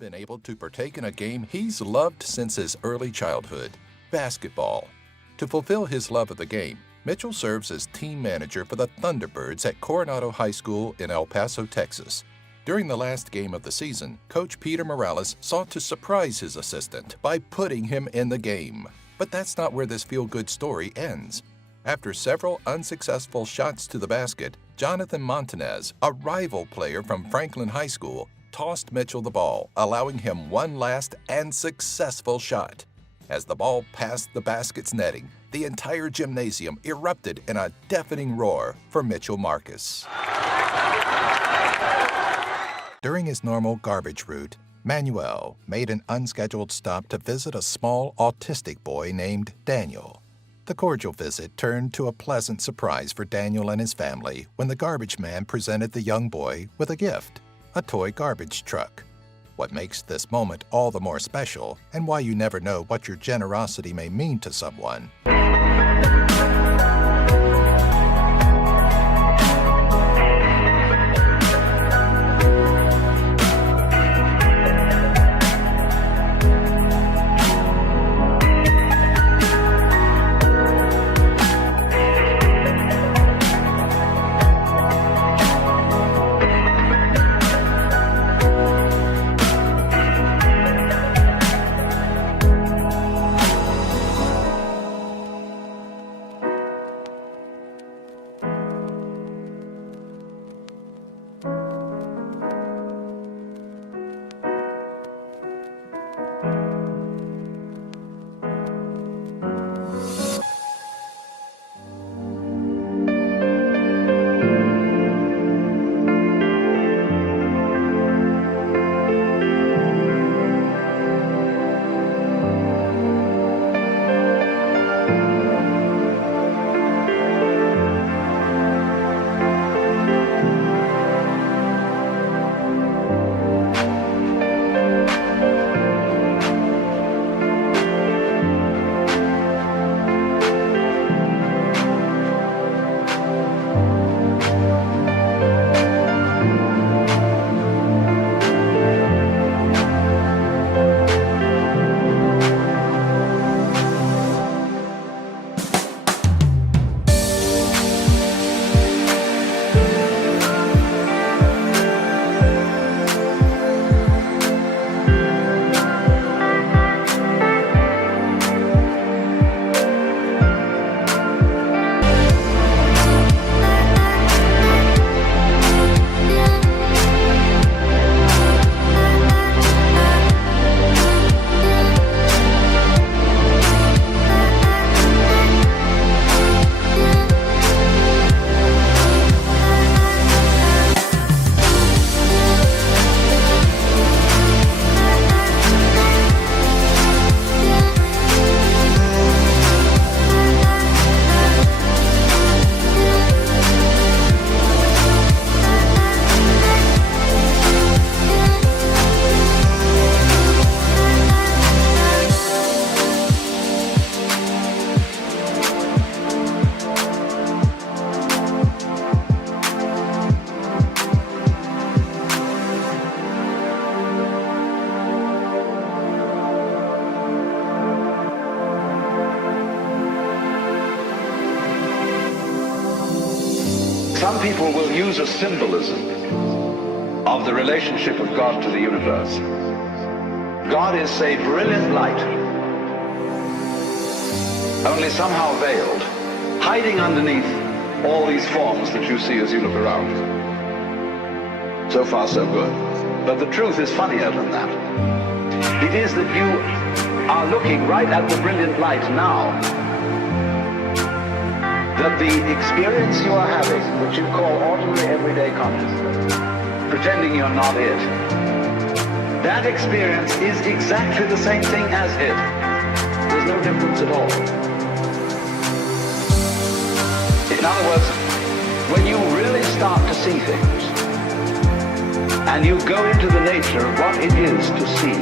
been able to partake in a game he's loved since his early childhood, basketball. To fulfill his love of the game, Mitchell serves as team manager for the Thunderbirds at Coronado High School in El Paso, Texas. During the last game of the season, Coach Peter Morales sought to surprise his assistant by putting him in the game. But that's not where this feel-good story ends. After several unsuccessful shots to the basket, Jonathan Montanez, a rival player from Franklin High School, tossed Mitchell the ball, allowing him one last and successful shot. As the ball passed the basket's netting, the entire gymnasium erupted in a deafening roar for Mitchell Marcus. During his normal garbage route, Manuel made an unscheduled stop to visit a small autistic boy named Daniel. The cordial visit turned to a pleasant surprise for Daniel and his family when the garbage man presented the young boy with a gift, a toy garbage truck. What makes this moment all the more special, and why you never know what your generosity may mean to someone. Some people will use a symbolism of the relationship of God to the universe. God is, say, brilliant light, only somehow veiled, hiding underneath all these forms that you see as you look around. So far, so good. But the truth is funnier than that. It is that you are looking right at the brilliant light now, that the experience you are having, which you call ordinary everyday consciousness, pretending you're not it, that experience is exactly the same thing as it. There's no difference at all. In other words, when you really start to see things, and you go into the nature of what it is to see,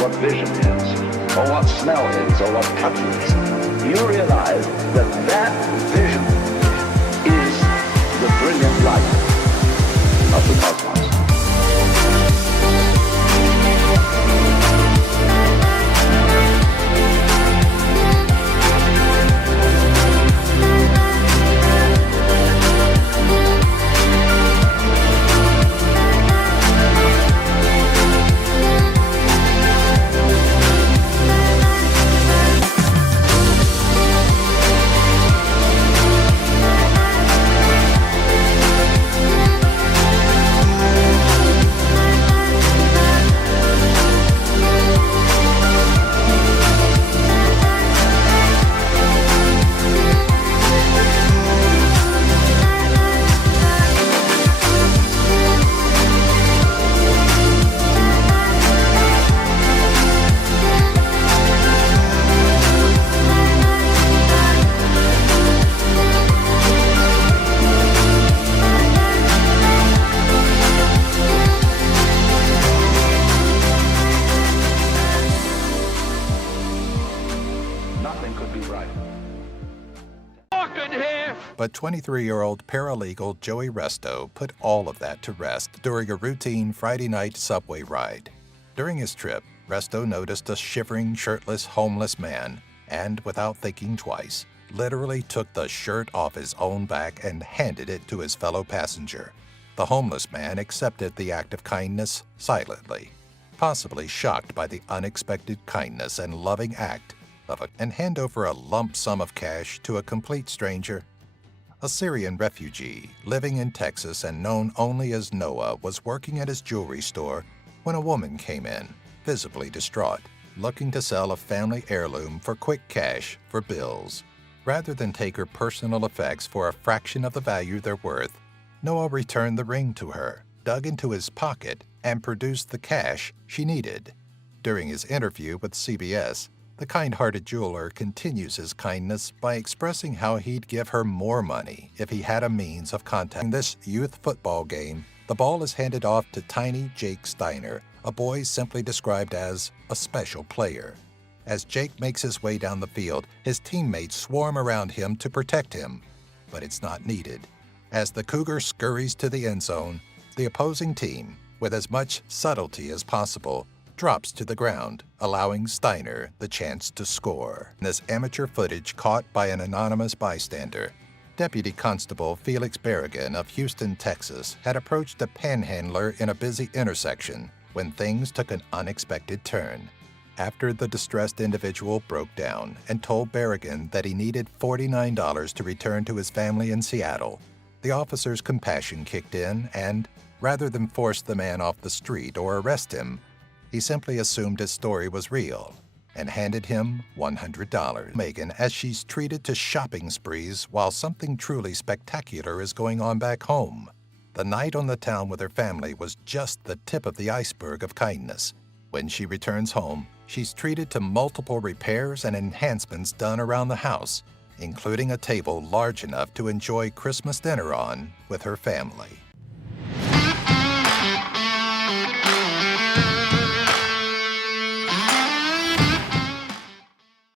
what vision is, or what smell is, or what touch is, you realize that that vision is the brilliant light of the cosmos. But 23-year-old paralegal Joey Resto put all of that to rest during a routine Friday night subway ride. During his trip, Resto noticed a shivering, shirtless, homeless man and, without thinking twice, literally took the shirt off his own back and handed it to his fellow passenger. The homeless man accepted the act of kindness silently, possibly shocked by the unexpected kindness and loving act of it, and hand over a lump sum of cash to a complete stranger. A Syrian refugee living in Texas and known only as Noah was working at his jewelry store when a woman came in, visibly distraught, looking to sell a family heirloom for quick cash for bills. Rather than take her personal effects for a fraction of the value they're worth, Noah returned the ring to her, dug into his pocket, and produced the cash she needed. During his interview with CBS, the kind-hearted jeweler continues his kindness by expressing how he'd give her more money if he had a means of contacting this youth football game. The ball is handed off to tiny Jake Steiner, a boy simply described as a special player. As Jake makes his way down the field, his teammates swarm around him to protect him, but it's not needed. As the Cougar scurries to the end zone, the opposing team, with as much subtlety as possible, drops to the ground, allowing Steiner the chance to score. This amateur footage caught by an anonymous bystander. Deputy Constable Felix Berrigan of Houston, Texas, had approached a panhandler in a busy intersection when things took an unexpected turn. After the distressed individual broke down and told Berrigan that he needed $49 to return to his family in Seattle, the officer's compassion kicked in and, rather than force the man off the street or arrest him, he simply assumed his story was real and handed him $100. Megan, as she's treated to shopping sprees while something truly spectacular is going on back home. The night on the town with her family was just the tip of the iceberg of kindness. When she returns home, she's treated to multiple repairs and enhancements done around the house, including a table large enough to enjoy Christmas dinner on with her family.